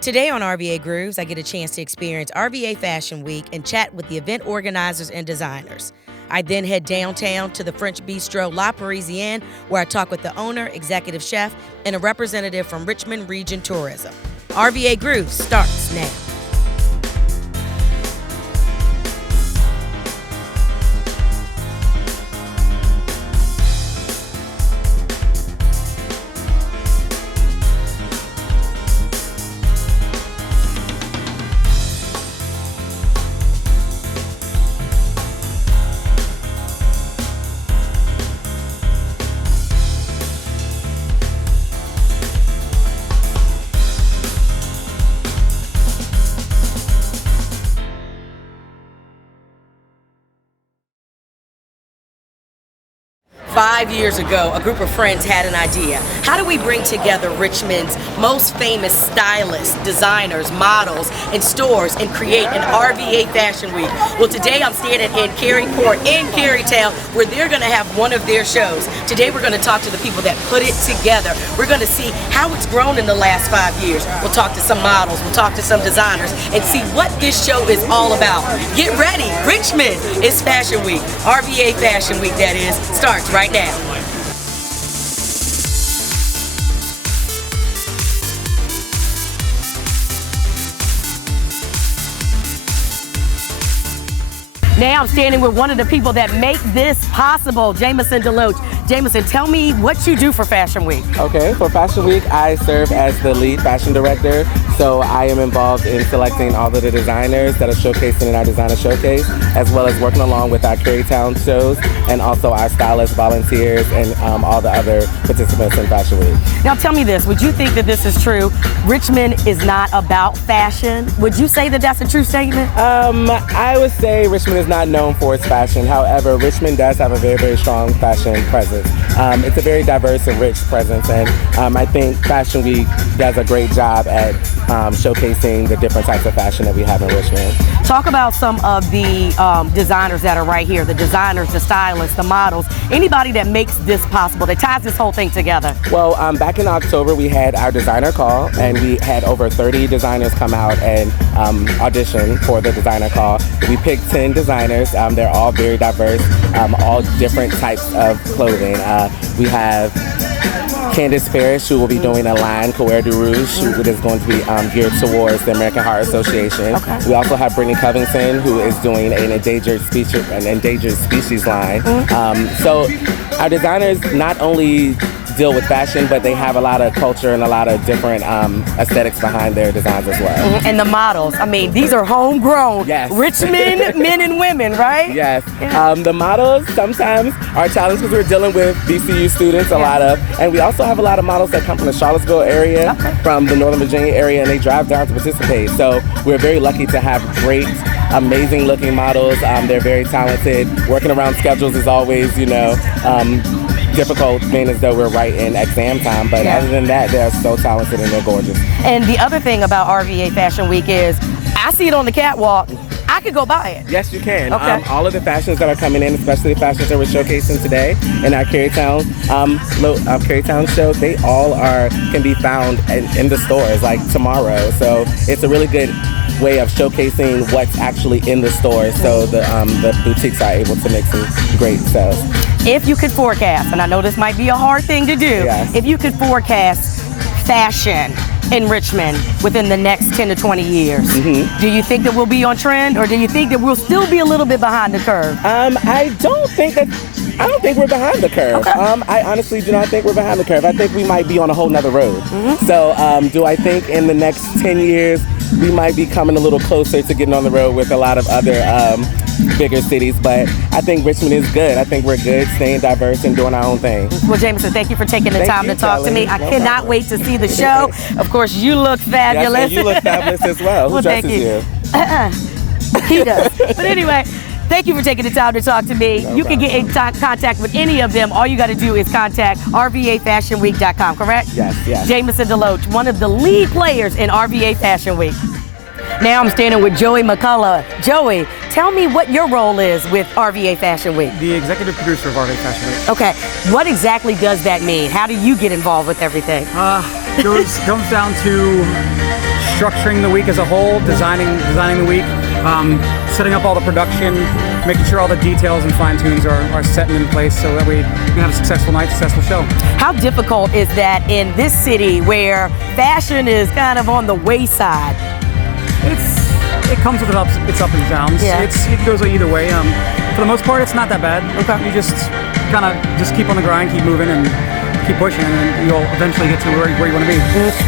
Today on RVA Grooves, I get a chance to experience RVA Fashion Week and chat with the event organizers and designers. I then head downtown to the French Bistro La Parisienne, where I talk with the owner, executive chef, and a representative from Richmond Region Tourism. RVA Grooves starts now. Five years ago, a group of friends had an idea. How do we bring together Richmond's most famous stylists, designers, models, and stores and create an RVA Fashion Week? Well, today I'm standing in Caryport in Carytown, where they're going to have one of their shows. Today we're going to talk to the people that put it together. We're going to see how it's grown in the last 5 years. We'll talk to some models, we'll talk to some designers, and see what this show is all about. Get ready, Richmond is Fashion Week. RVA Fashion Week, that is, starts right now. Now I'm standing with one of the people that make this possible, Jameson Deloach. Jameson, tell me what you do for Fashion Week. Okay, for Fashion Week, I serve as the lead fashion director. So I am involved in selecting all of the designers that are showcasing in our designer showcase, as well as working along with our Carytown shows and also our stylists, volunteers, and all the other participants in Fashion Week. Now tell me this, would you think that this is true? Richmond is not about fashion. Would you say that that's a true statement? I would say Richmond is not known for its fashion. However, Richmond does have a very, very strong fashion presence. It's a very diverse and rich presence, and I think Fashion Week does a great job at showcasing the different types of fashion that we have in Richmond. Talk about some of the designers that are right here, the designers, the stylists, the models, anybody that makes this possible, that ties this whole thing together. Well, back in October, we had our designer call, and we had over 30 designers come out and audition for the designer call. We picked 10 designers. They're all very diverse, all different types of clothing. We have Candace Parrish, who will be doing a line, Coeur de Rouge, which is going to be geared towards the American Heart Association. Okay. We also have Brittany Covington, who is doing an endangered species line. So our designers not only deal with fashion, but they have a lot of culture and a lot of different aesthetics behind their designs as well. And the models, I mean, these are homegrown, yes. Richmond men and women, right? Yes. Yeah. The models sometimes are challenged because we're dealing with BCU students a lot of, and we also have a lot of models that come from the Charlottesville area, from the Northern Virginia area, and they drive down to participate. So we're very lucky to have great, amazing looking models. They're very talented. Working around schedules is always, difficult, being as though we're right in exam time, but other than that, they're so talented and they're gorgeous. And the other thing about RVA Fashion Week is, I see it on the catwalk, I could go buy it. Yes, you can. Okay. All of the fashions that are coming in, especially the fashions that we're showcasing today in our Carytown show, they all can be found in the stores like tomorrow. So it's a really good way of showcasing what's actually in the store, so the boutiques are able to make some great sales. If you could forecast, and I know this might be a hard thing to do, yes. If you could forecast fashion in Richmond within the next 10 to 20 years, do you think that we'll be on trend, or do you think that we'll still be a little bit behind the curve? I don't think we're behind the curve. Okay. I honestly do not think we're behind the curve. I think we might be on a whole nother road. So do I think in the next 10 years we might be coming a little closer to getting on the road with a lot of other bigger cities, but I think Richmond is good. I think we're good, staying diverse and doing our own thing. Well, Jameson, thank you for taking the time to talk to me. I cannot wait to see the show. Of course, you look fabulous. Yes, and you look fabulous as well. Who dresses you? He does. But anyway, thank you for taking the time to talk to me. No you can get in contact with any of them. All you got to do is contact rvafashionweek.com, correct? Yes. Jameson Deloach, one of the lead players in RVA Fashion Week. Now I'm standing with Joey McCullough. Joey, tell me what your role is with RVA Fashion Week. The executive producer of RVA Fashion Week. Okay, what exactly does that mean? How do you get involved with everything? Comes down to structuring the week as a whole, designing the week, setting up all the production, making sure all the details and fine tunes are set and in place so that we can have a successful night, successful show. How difficult is that in this city where fashion is kind of on the wayside? It comes with its ups and downs. Yeah. It goes either way. For the most part, it's not that bad. Okay. You just kind of just keep on the grind, keep moving, and keep pushing, and then you'll eventually get to where you want to be.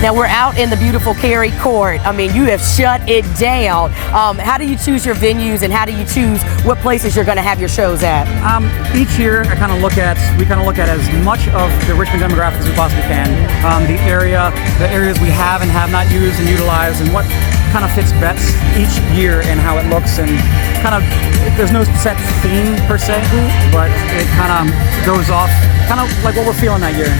Now we're out in the beautiful Cary Court. I mean, you have shut it down. How do you choose your venues, and how do you choose what places you're going to have your shows at? Each year, we kind of look at as much of the Richmond demographic as we possibly can. The areas we have and have not used and utilized, and what kind of fits best each year and how it looks, and kind of there's no set theme per se, but it kind of goes off kind of like what we're feeling that year.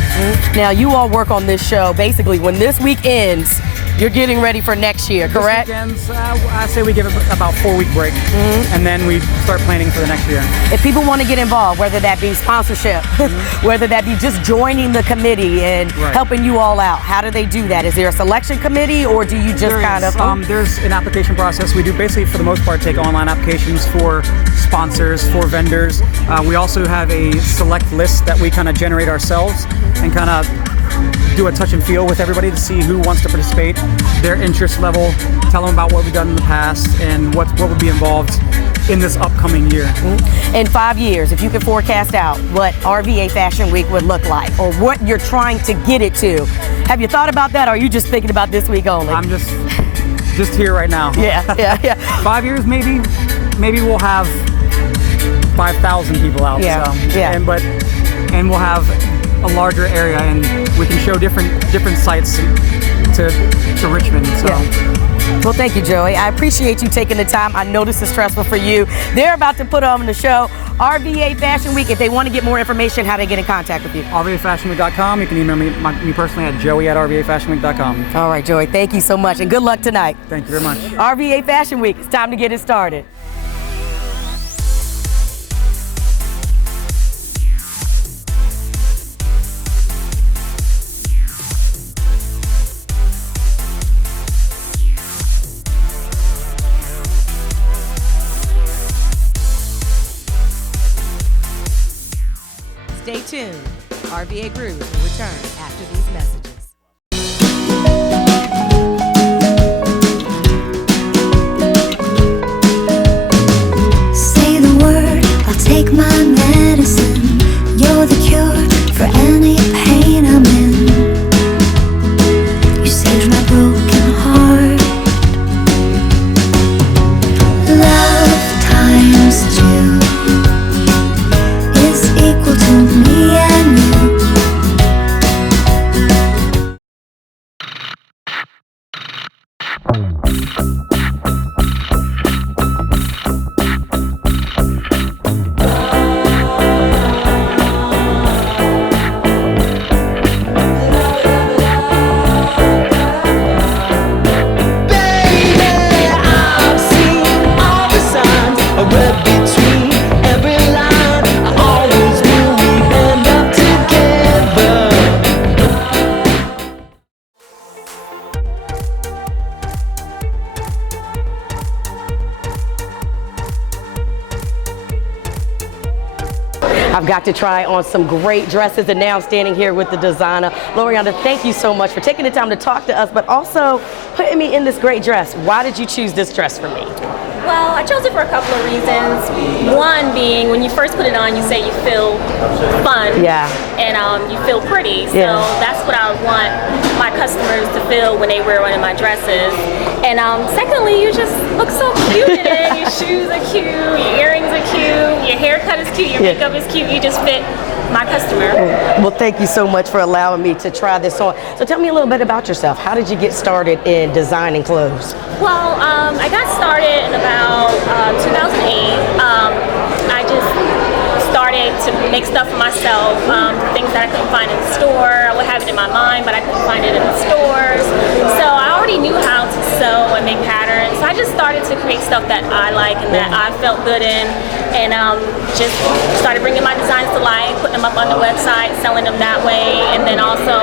Now you all work on this show basically when this week ends. You're getting ready for next year, correct? This weekend's, I say we give it about 4-week break, and then we start planning for the next year. If people want to get involved, whether that be sponsorship, whether that be just joining the committee and helping you all out, how do they do that? Is there a selection committee, or do you just There's an application process. We do basically, for the most part, take online applications for sponsors, for vendors. We also have a select list that we kind of generate ourselves and kind of do a touch and feel with everybody to see who wants to participate, their interest level, tell them about what we've done in the past and what would be involved in this upcoming year. In 5 years, if you could forecast out what RVA Fashion Week would look like, or what you're trying to get it to, have you thought about that, or are you just thinking about this week only? I'm just here right now. Yeah. 5 years, maybe we'll have 5,000 people out. Yeah. And we'll have a larger area, and we can show different sites to Richmond. So. Yeah. Well, thank you, Joey. I appreciate you taking the time. I know this is stressful for you. They're about to put on the show RVA Fashion Week. If they want to get more information, how do they get in contact with you? RVAFashionweek.com. You can email me personally at joey@rvafashionweek.com. All right, Joey. Thank you so much, and good luck tonight. Thank you very much. RVA Fashion Week. It's time to get it started. Stay tuned. RVA Grooves will return after these messages. Say the word, I'll take my medicine. You're the cure for any pain I'm in. You saved my broken heart. Love times 2 is equal to me and you. I've got to try on some great dresses, and now I'm standing here with the designer. Loriana, thank you so much for taking the time to talk to us, but also putting me in this great dress. Why did you choose this dress for me? Well, I chose it for a couple of reasons. One being, when you first put it on, you say you feel fun. Yeah. And you feel pretty. So Yeah. that's what I want my customers to feel when they wear one of my dresses. And secondly, you just look so cute in it. Your shoes are cute, your earrings are cute, your haircut is cute, your makeup is cute. You just fit my customer. Well, thank you so much for allowing me to try this on. So tell me a little bit about yourself. How did you get started in designing clothes? Well, I got started in about 2008. I just started to make stuff for myself, things that I couldn't find in the store. I would have it in my mind, but I couldn't find it in the stores. So I already knew how to sew and make patterns. So I just started to create stuff that I like and that I felt good in. and just started bringing my designs to life, putting them up on the website, selling them that way, and then also,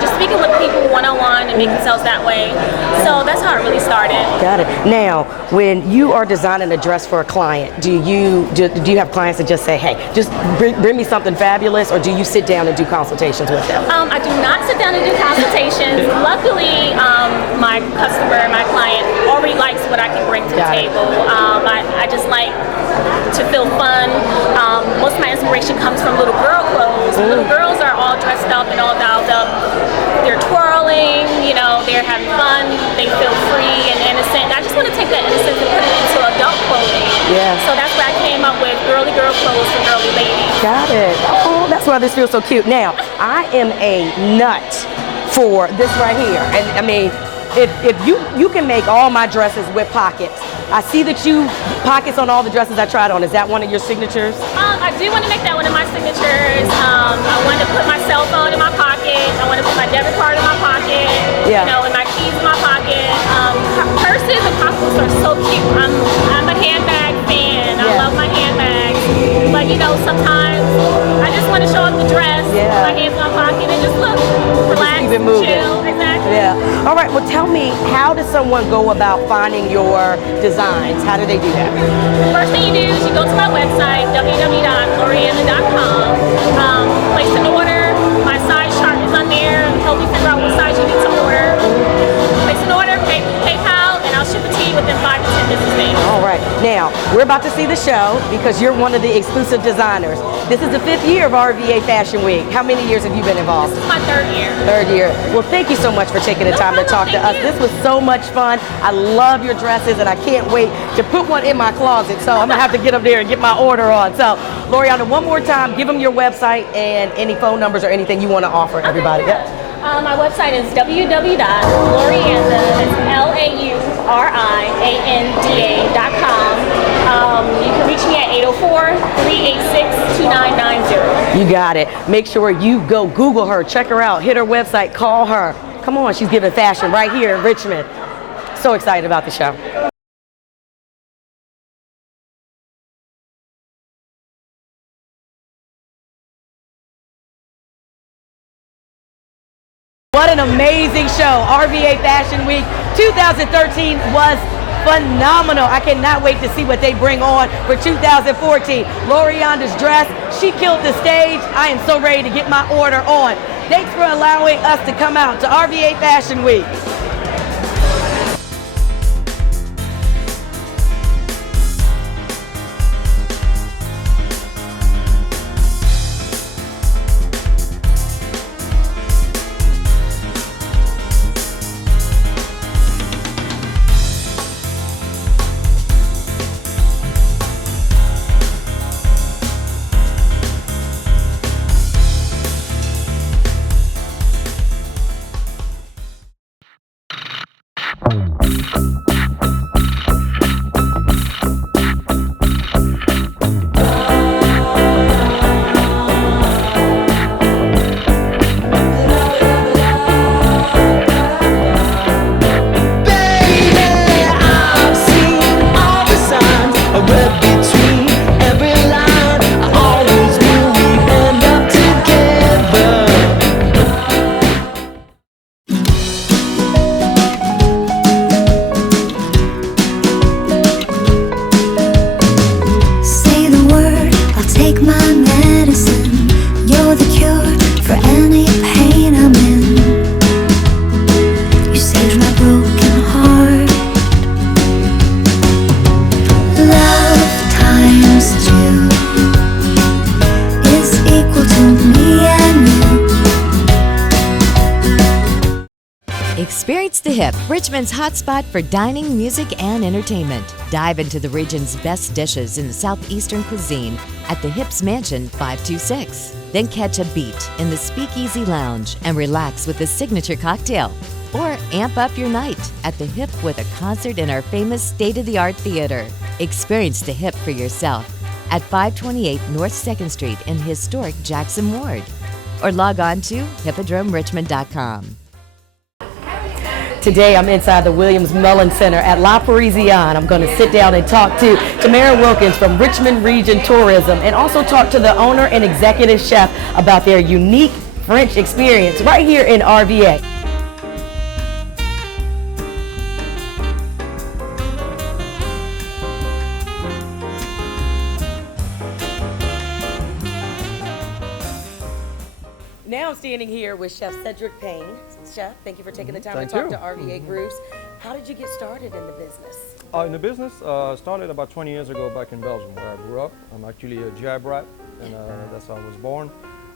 just speaking with people one-on-one and making sales that way. So that's how it really started. Got it. Now, when you are designing a dress for a client, do you have clients that just say, hey, just bring me something fabulous, or do you sit down and do consultations with them? I do not sit down and do consultations. Luckily, my customer, my client, already likes what I can bring to the table. I just like to feel fun. Most of my inspiration comes from little girl clothes. Little girls are all dressed up and all dolled up. They're twirling, they're having fun, they feel free and innocent. I just want to take that innocence and put it into adult clothing. Yeah. So that's where I came up with girly girl clothes for girly ladies. Got it. Oh, that's why this feels so cute. Now, I am a nut for this right here. And I mean, if you can make all my dresses with pockets. I see that you pockets on all the dresses I tried on. Is that one of your signatures? I do want to make that one of my signatures. I want to put my cell phone in my pocket. I want to put my debit card in my pocket. Yeah. And my keys in my pocket. Purses and pockets are so cute. I'm a handbag fan. I love my handbags. But sometimes I just want to show off the dress, put my hands in my pocket, and just look, relax, chill. Exactly. Yeah. All right. Well, tell me, how does someone go about finding your designs? How do they do that? First thing you do is you go to my website, www.gloriana.com. Place an order. My size chart is on there. Help you figure out what size you need to order. Place an order, pay PayPal, and I'll ship it to you within 5 to 10 business days. All right. Now, we're about to see the show because you're one of the exclusive designers. This is the 5th year of RVA Fashion Week. How many years have you been involved? This is my 3rd year. 3rd year. Well, thank you so much for taking the time to talk to us. This was so much fun. I love your dresses, and I can't wait to put one in my closet. So I'm going to have to get up there and get my order on. So, Loriana, one more time, give them your website and any phone numbers or anything you want to offer everybody. Okay, yeah. My website is www.lorianda.com. You can reach me at 804-386-2990. You got it. Make sure you go Google her, check her out, hit her website, call her. Come on, she's giving fashion right here in Richmond. So excited about the show. What an amazing show. RVA Fashion Week 2013 was phenomenal. I cannot wait to see what they bring on for 2014. Loriana's dress, she killed the stage. I am so ready to get my order on. Thanks for allowing us to come out to RVA Fashion Week. Experience the Hip, Richmond's hotspot for dining, music, and entertainment. Dive into the region's best dishes in the southeastern cuisine at the Hip's Mansion 526. Then catch a beat in the Speakeasy Lounge and relax with a signature cocktail. Or amp up your night at the Hip with a concert in our famous state-of-the-art theater. Experience the Hip for yourself at 528 North 2nd Street in historic Jackson Ward. Or log on to hippodromerichmond.com. Today I'm inside the Williams Mellon Center at La Parisienne. I'm going to sit down and talk to Tamara Wilkins from Richmond Region Tourism and also talk to the owner and executive chef about their unique French experience right here in RVA. Now I'm standing here with Chef Cedric Payne. Chef, thank you for taking the time to talk to RVA Grooves. How did you get started in the business? In the business, started about 20 years ago back in Belgium, where I grew up. I'm actually a GI brat, and that's how I was born.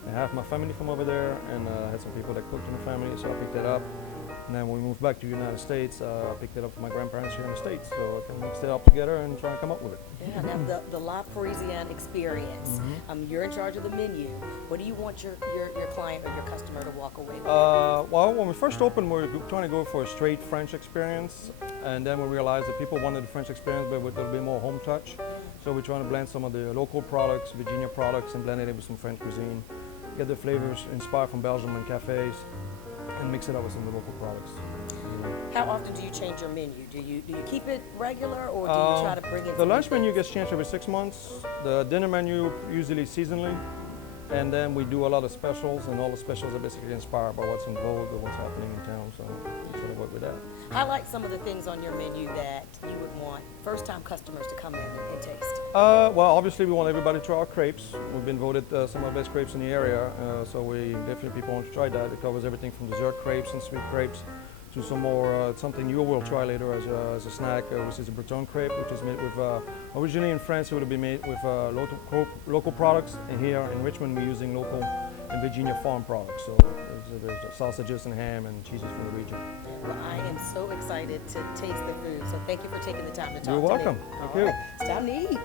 I have my family from over there, and I had some people that cooked in the family, so I picked that up. And then when we moved back to the United States, I picked it up from my grandparents here in the States, so I kind of mixed it up together and try and come up with it. Yeah, now the La Parisienne experience. You're in charge of the menu. What do you want your client or your customer to walk away with? Well, when we first opened, we were trying to go for a straight French experience, and then we realized that people wanted the French experience, but with a little bit more home touch. So we're trying to blend some of the local products, Virginia products, and blend it in with some French cuisine. Get the flavors inspired from Belgium and cafes, and mix it up with some of the local products. How often do you change your menu? Do you keep it regular, or do you try to bring in the lunch menu gets changed every 6 months. The dinner menu usually seasonally, and then we do a lot of specials, and all the specials are basically inspired by what's in vogue or what's happening in town. So we try to work with that. Highlight some of the things on your menu that you would want first-time customers to come in and taste. Well, obviously we want everybody to try our crepes. We've been voted some of the best crepes in the area, so we definitely people want to try that. It covers everything from dessert crepes and sweet crepes to some more something you will try later as a snack, which is a Breton crepe, which is made with originally in France it would have been made with local products, and here in Richmond we're using local and Virginia farm products. So there's sausages and ham and cheeses from the region. Well, I am so excited to taste the food, so thank you for taking the time to talk to me. You're welcome. Thank you. Right, it's time to eat.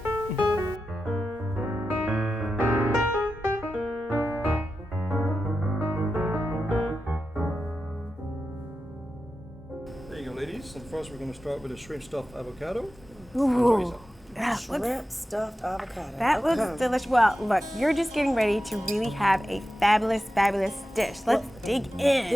There you go, ladies. And first we're going to start with a shrimp stuffed avocado. Ooh, that looks, Shrimp stuffed avocado. that looks delicious. Well, look, you're just getting ready to really have a fabulous, fabulous dish. Let's dig in.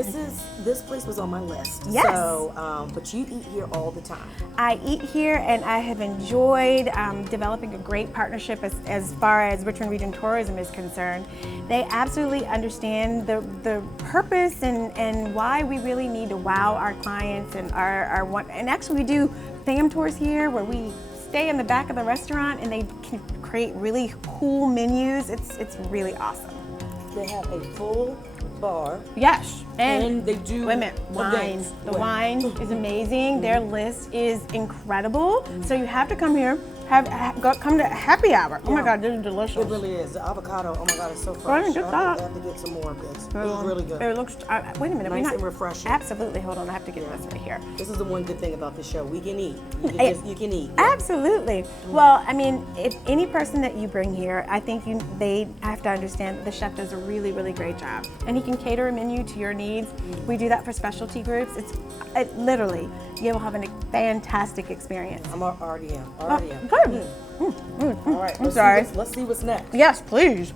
This place was on my list. Yes. So, but you eat here all the time. I eat here, and I have enjoyed developing a great partnership as far as Richmond Region Tourism is concerned. They absolutely understand the purpose and why we really need to wow our clients and our one. And actually, we do fam tours here where we stay in the back of the restaurant, and they can create really cool menus. It's really awesome. They have a full bar. Yes, And they do women wine. events. The wine is amazing. Their list is incredible. So you have to come here. Come to happy hour. Oh my God, this is delicious. It really is. The avocado, oh my God, it's so Go fresh. ahead and get I that. have to get some more of this. It was really good. It looks. Wait a minute. Nice and refreshing. Absolutely. Hold on. I have to get this right here. This is the one good thing about the show. We can eat. You can eat. Absolutely. Well, I mean, if any person that you bring here, I think they have to understand that the chef does a really, really great job, and he can cater a menu to your needs. We do that for specialty groups. It literally, you will have a fantastic experience. I'm already in. Good. All right. I'm sorry. Let's see what's next. Yes, please.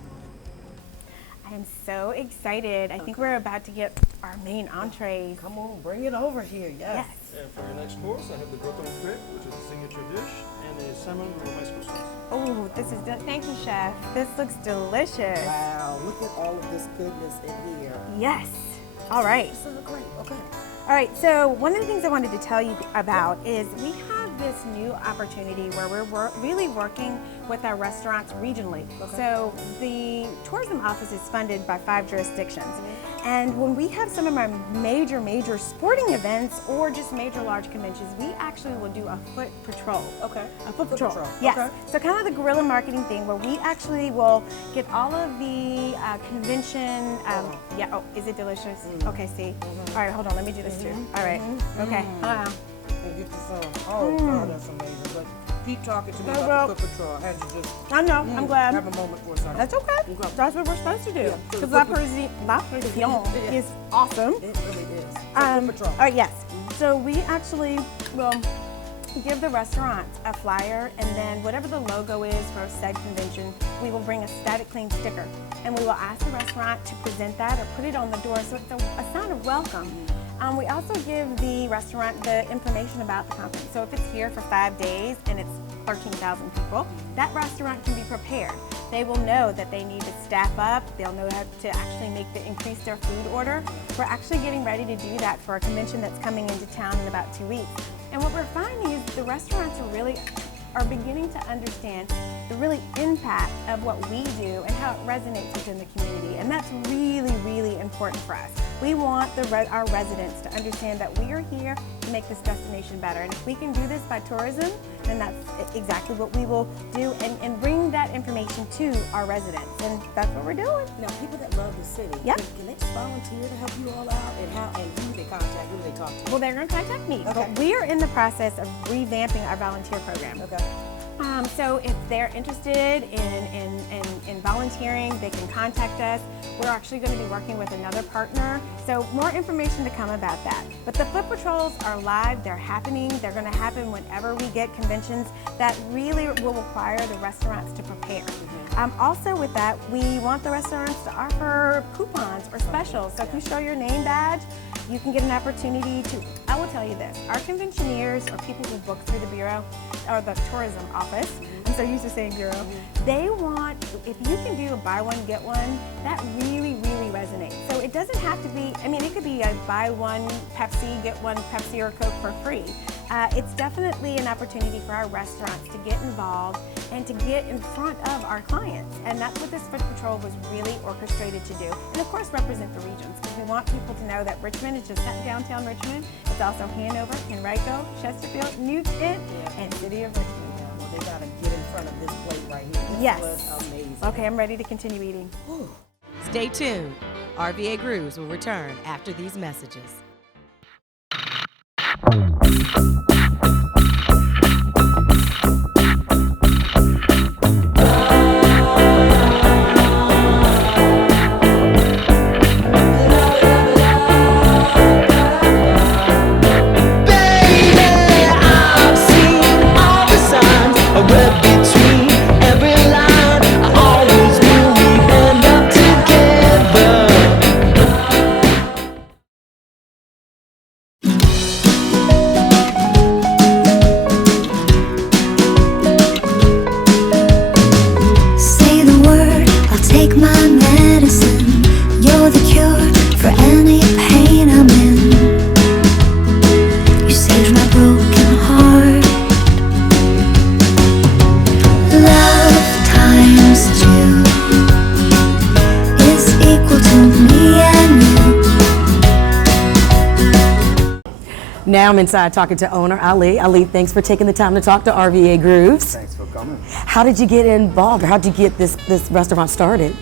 I am so excited. I think we're about to get our main entrees. Come on, bring it over here. Yes. And for your next course, I have the Breton crepe, which is a signature dish, and a salmon with romesco sauce. Oh, this is thank you, chef. This looks delicious. Wow, look at all of this goodness in here. Yes. All right. This is great. Okay. All right. So one of the things I wanted to tell you about is we have this new opportunity where we're really working with our restaurants regionally. So the tourism office is funded by 5 jurisdictions. And when we have some of our major sporting events or just major large conventions, we actually will do a foot patrol. Okay. A foot patrol. Yes. Okay. So kind of the guerrilla marketing thing where we actually will get all of the convention. Yeah. Oh, is it delicious? Okay. See. All right. Hold on. Let me do this too. All right. Okay. Get you some. Oh, God, that's amazing. But keep talking to me about the foot patrol. I had to just I know. I'm glad. have a moment for a second. That's okay. That's what we're supposed to do. Yeah, so Because the La foot Parisienne is awesome. It really is. So foot patrol. All right, yes. So we actually will give the restaurants a flyer, and then whatever the logo is for said convention, we will bring a static clean sticker, and we will ask the restaurant to present that or put it on the door so it's a sign of welcome. We also give the restaurant the information about the conference. So if it's here for 5 days and it's 13,000 people, that restaurant can be prepared. They will know that they need to staff up. They'll know how to actually increase their food order. We're actually getting ready to do that for a convention that's coming into town in about 2 weeks. And what we're finding is the restaurants are beginning to understand the really impact of what we do and how it resonates within the community. And that's really, really important for us. We want our residents to understand that we are here to make this destination better. And if we can do this by tourism, then that's exactly what we will do and bring that information to our residents. And that's what we're doing. Now, people that love the city, Yep. can they just volunteer to help you all out? And who do they contact? Who do they talk to? Well, they're going to contact me. Okay. But we are in the process of revamping our volunteer program. Okay. So if they're interested in volunteering, they can contact us. We're actually going to be working with another partner. So more information to come about that. But the foot patrols are live, they're happening. They're going to happen whenever we get conventions that really will require the restaurants to prepare. Also with that, we want the restaurants to offer coupons or specials. So if you show your name badge, you can get an opportunity to, I will tell you this, our conventioneers or people who book through the Bureau or the tourism office, I'm so used to saying Bureau, they want, if you can do a buy one, get one, that really, really resonates. So it doesn't have to be, I mean, it could be a buy one Pepsi, get one Pepsi or Coke for free. It's definitely an opportunity for our restaurants to get involved and to get in front of our clients. And that's what this Foot Patrol was really orchestrated to do. And of course represent the regions, because we want people to know that Richmond is just not downtown Richmond. It's also Hanover, Henrico, Chesterfield, Newton, and City of Richmond. Well, they gotta get in front of this plate right here. This Yes. was amazing. Okay, I'm ready to continue eating. Stay tuned. RVA Grooves will return after these messages. Say the word, I'll take my medicine. You're the cure for any pain I'm in. You saved my broken heart. Love times 2 is equal to me and you. Now I'm inside talking to owner Ali. Ali, thanks for taking the time to talk to RVA Grooves. Thanks for coming. How did you get involved? How did you get this restaurant started?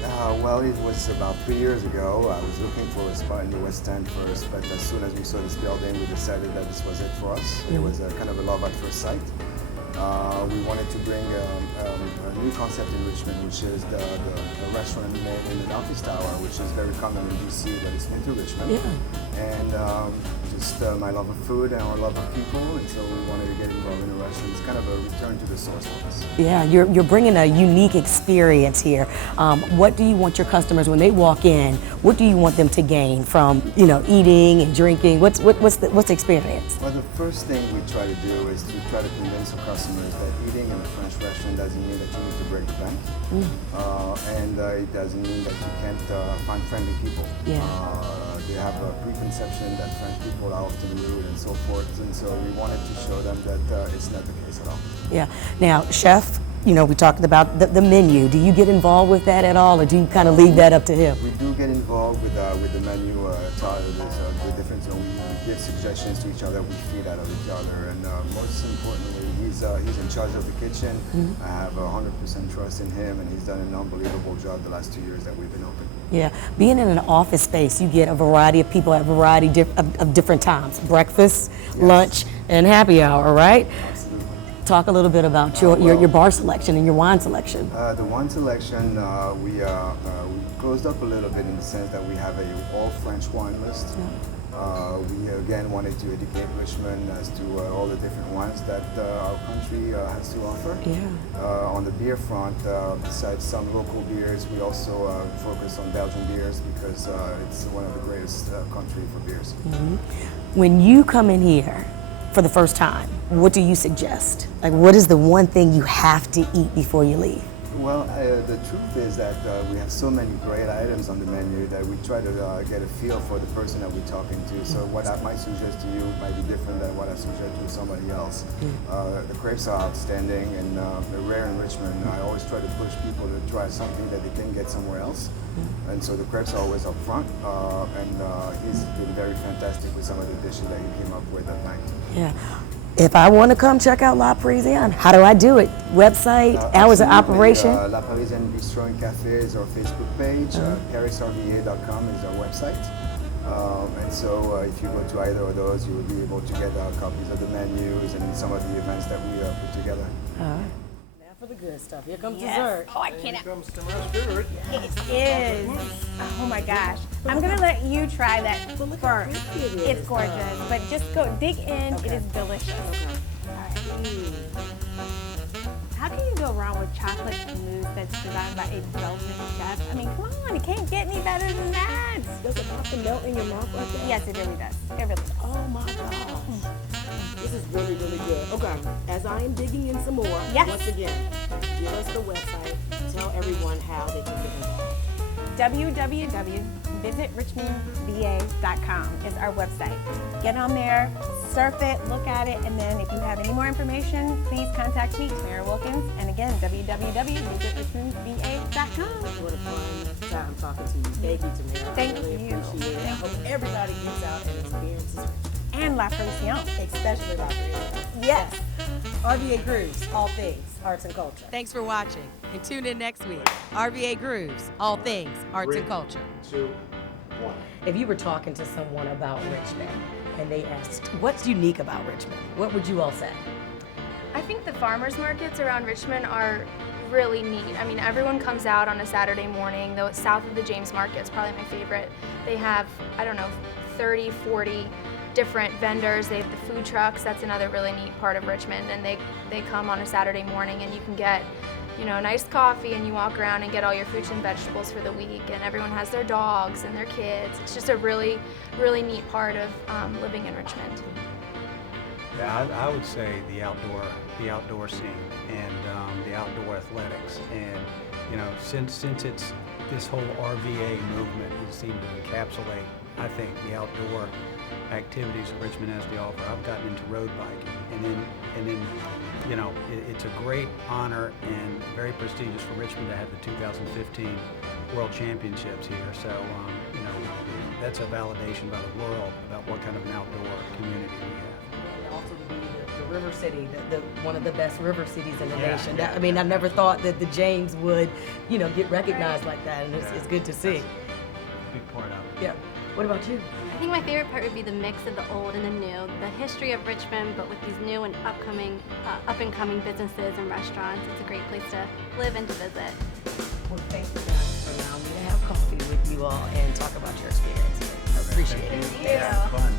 Well, it was about 3 years ago. I was looking for a spot in the West End first, but as soon as we saw this building, we decided that this was it for us. It was a kind of a love at first sight. We wanted to bring a new concept in Richmond, which is the restaurant in the office tower, which is very common in DC, but it's new to Richmond. Yeah. And just my love of food and our love of people, and so we wanted to get involved in the restaurant. It's kind of a return to the source for us. Yeah, you're bringing a unique experience here. What do you want your customers when they walk in? What do you want them to gain from eating and drinking? What's the experience? Well, the first thing we try to do is to try to convince our customers that eating in a French restaurant doesn't mean that you need to break the bank, and it doesn't mean that you can't find friendly people. Yeah. They have a preconception that French people are often rude and so forth, and so we wanted to show them that it's not the case at all. Yeah. Now, chef, we talked about the menu. Do you get involved with that at all, or do you kind of leave that up to him? We do get involved with the menu. The difference, we give suggestions to each other. We feed out of each other, and most importantly, he's in charge of the kitchen. I have 100% trust in him, and he's done an unbelievable job the last 2 years that we've been open. Yeah, being in an office space, you get a variety of people at a variety of different times: breakfast, lunch, and happy hour. Right? Absolutely. Talk a little bit about your bar selection and your wine selection. The wine selection, we closed up a little bit in the sense that we have a all French wine list. We again wanted to educate Richmond as to all the different wines that our country has to offer. On the beer front, besides some local beers, we also focus on Belgian beers because it's one of the greatest country for beers. When you come in here for the first time, what do you suggest? Like, what is the one thing you have to eat before you leave? Well, the truth is that we have so many great items on the menu that we try to get a feel for the person that we're talking to. So what I might suggest to you might be different than what I suggest to somebody else. The crepes are outstanding and they're rare in Richmond. I always try to push people to try something that they can get somewhere else. And so the crepes are always up front. And he's been very fantastic with some of the dishes that he came up with that night. Yeah. If I want to come check out La Parisienne, how do I do it? Website, hours of operation? La Parisienne Bistro and Cafe is our Facebook page. ParisRVA.com is our website. And so if you go to either of those, you will be able to get copies of the menus and some of the events that we put together. All right. Now for the good stuff. Here comes dessert. Oh, I cannot. Here comes to my spirit. It is. Oh my gosh. I'm gonna let you try that first. It's gorgeous, but just go dig in. It is delicious. All right. How can you go wrong with chocolate mousse that's designed by a Belgian chef? I mean, come on, it can't get any better than that. Does it have to melt in your mouth like that? Yes, it really does. It really does. Oh my gosh. This is really, really good. Okay, as I am digging in some more, Yes. once again, give us the website. Tell everyone how they can get involved. www.visitrichmondva.com is our website. Get on there, surf it, look at it, and then if you have any more information, please contact me, Tamara Wilkins. And again, www.visitrichmondva.com. What a fun time talking to you. Thank you, Tamara. Thank I really you. appreciate it. I hope everybody gets out and experiences, And La Parisienne. especially La Parisienne. Yes. RVA Grooves, all things arts and culture. Thanks for watching, and tune in next week. RVA Grooves, all things arts and culture. 3, 2, 1. If you were talking to someone about Richmond and they asked, what's unique about Richmond? What would you all say? I think the farmers markets around Richmond are really neat. I mean, everyone comes out on a Saturday morning, though south of the James Market is probably my favorite. They have, 30, 40 different vendors. They have the food trucks. That's another really neat part of Richmond. And they come on a Saturday morning and you can get, nice coffee and you walk around and get all your fruits and vegetables for the week. And everyone has their dogs and their kids. It's just a really, really neat part of living in Richmond. Yeah, I would say the outdoor scene and the outdoor athletics, and since it's this whole RVA movement has seemed to encapsulate, I think, the outdoor activities that Richmond has to offer. I've gotten into road biking, and then it's a great honor and very prestigious for Richmond to have the 2015 World Championships here. So that's a validation by the world about what kind of an outdoor community we have. Also to be the river city, the one of the best river cities in the nation. Yeah. I mean, I never thought that the James would, get recognized like that, and it's good to see. Big part of it. Yeah. What about you? I think my favorite part would be the mix of the old and the new, the history of Richmond, but with these new and up-and-coming businesses and restaurants. It's a great place to live and to visit. Well, thank you guys for allowing me to have coffee with you all and talk about your experience. I appreciate it. Thank you. Yeah, fun.